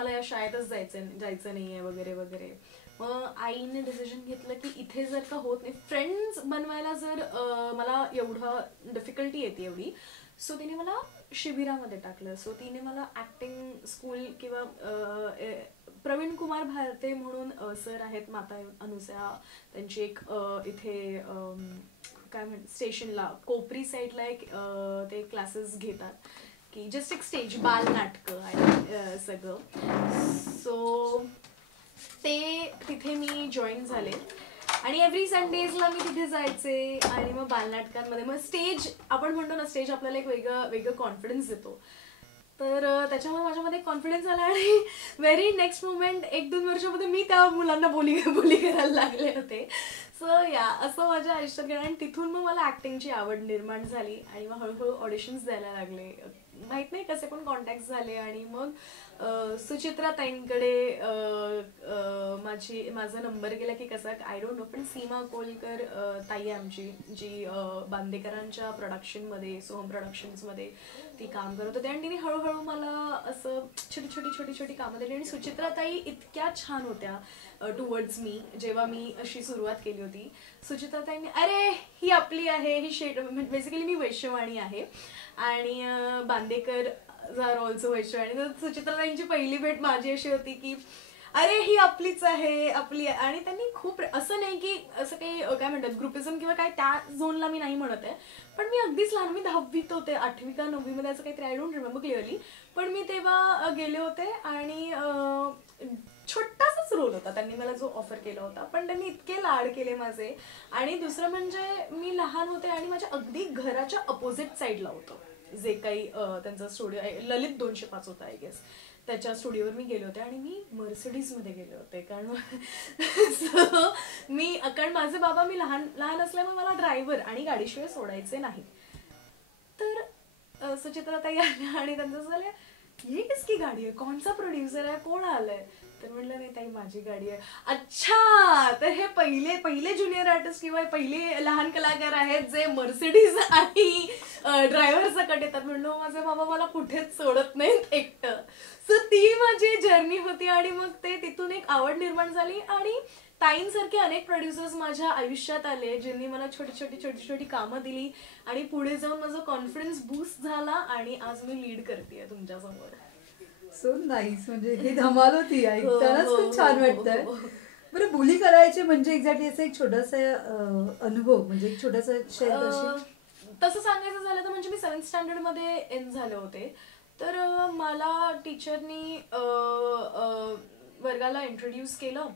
मला या शाळेतच जायचं नाहीये वगैरे वगैरे. मग आईने डिसिजन घेतलं की इथे जर का होत नाही, फ्रेंड्स बनवायला जर मला एवढं डिफिकल्टी येते एवढी, सो तिने मला शिबिरामध्ये टाकलं. सो तिने मला ऍक्टिंग स्कूल किंवा प्रवीण कुमार भारते म्हणून सर आहेत, माता अनुसया, त्यांची एक इथे काय स्टेशनला कोपरी साईडला एक ते क्लासेस घेतात की जस्ट एक स्टेज बाल नाटकं आहे सगळं. सो ते तिथे मी जॉईन झाले आणि एव्हरी संडेजला मी तिथे जायचे आणि मग बालनाटकांमध्ये मग स्टेज, आपण म्हणतो ना स्टेज आपल्याला एक वेगळं कॉन्फिडन्स देतो. तर त्याच्यामुळे माझ्यामध्ये कॉन्फिडन्स आला आणि व्हेरी नेक्स्ट मुमेंट 1-2 वर्षामध्ये मी त्या मुलांना बोली करायला लागले होते. सो या असं माझ्या आयुष्यात गेलं आणि तिथून मग मला ऍक्टिंगची आवड निर्माण झाली आणि मग हळूहळू ऑडिशन्स द्यायला लागले. माहित नाही कसे पण कॉन्टॅक्ट झाले आणि मग सुचित्रा ताईंकडे माझा नंबर गेला की कसा आय डोंट नो, पण सीमा कोलकर ताई आहे आमची, जी बांदेकरांच्या प्रोडक्शनमध्ये, सोहम प्रोडक्शन्समध्ये ती काम करत होते आणि तिने हळूहळू मला असं छोटी कामं दिली. आणि सुचित्रा ताई इतक्या छान होत्या टुवर्ड्स मी, जेव्हा मी अशी सुरुवात केली होती. सुचित्रा ताईंनी अरे ही आपली आहे, ही बेसिकली मी वैश्यवाणी आहे आणि बांदेकर आर ऑल्सो वैश्यवाणी. तर सुचित्रा ताईंची पहिली भेट माझी अशी होती की अरे ही आपलीच आहे, आपली आहे. आणि त्यांनी खूप असं नाही की असं काही काय म्हणतात ग्रुपिझम किंवा काय त्या झोनला मी नाही म्हणत आहे, पण मी अगदीच लहान, मी 10वीत होते, 8वी का 9वीमध्ये असं काहीतरी, आय डोंट रिमेंबर क्लिअरली, पण मी तेव्हा गेले होते आणि छोटासाच रोल होता त्यांनी मला जो ऑफर केला होता, पण त्यांनी इतके लाड केले माझे. आणि दुसरं म्हणजे मी लहान होते आणि माझ्या अगदी घराच्या अपोजिट साईडला होतं जे काही त्यांचा स्टुडिओ आहे, ललित 205 होता आय गेस, त्याच्या स्टुडिओवर मी गेले होते आणि मी मर्सिडीजमध्ये गेले होते. कारण माझे बाबा, मी लहान असल्यामुळे मला ड्रायव्हर आणि गाडीशिवाय सोडायचे नाही. तर सुचित्राताई आल्या आणि त्यांचं झालं ये किसकी गाडी आहे, कोणचा प्रोड्युसर आहे, कोण आलंय. तर म्हटलं नाही ताई माझी गाडी आहे. अच्छा, तर हे पहिले ज्युनियर आर्टिस्ट किंवा पहिले लहान कलाकार आहेत जे मर्सिडीज आणि ड्रायव्हर सकट येतात. म्हणलं माझे बाबा मला कुठेच सोडत नाहीत एकटं. सो ती माझी जर्नी होती आणि मग ते तिथून एक आवड निर्माण झाली आणि ताईंसारखे अनेक प्रोड्युसर्स माझ्या आयुष्यात आले ज्यांनी मला छोटी कामं दिली आणि पुढे जाऊन माझा कॉन्फिडन्स बूस्ट झाला आणि आज मी लीड करतेय तुमच्यासमोर. सो नाईस, म्हणजे हे धमाल होती, ऐकतानाच खूप छान वाटतंय. बरं, बोली करायचे म्हणजे एक्झॅक्टली असं एक छोटासा अनुभव, म्हणजे एक छोटासा शेअर तसं सांगायचं झालं तर म्हणजे मी 7th स्टँडर्डमध्ये एन झाले होते. तर मला टीचरनी वर्गाला इंट्रोड्यूस केलं.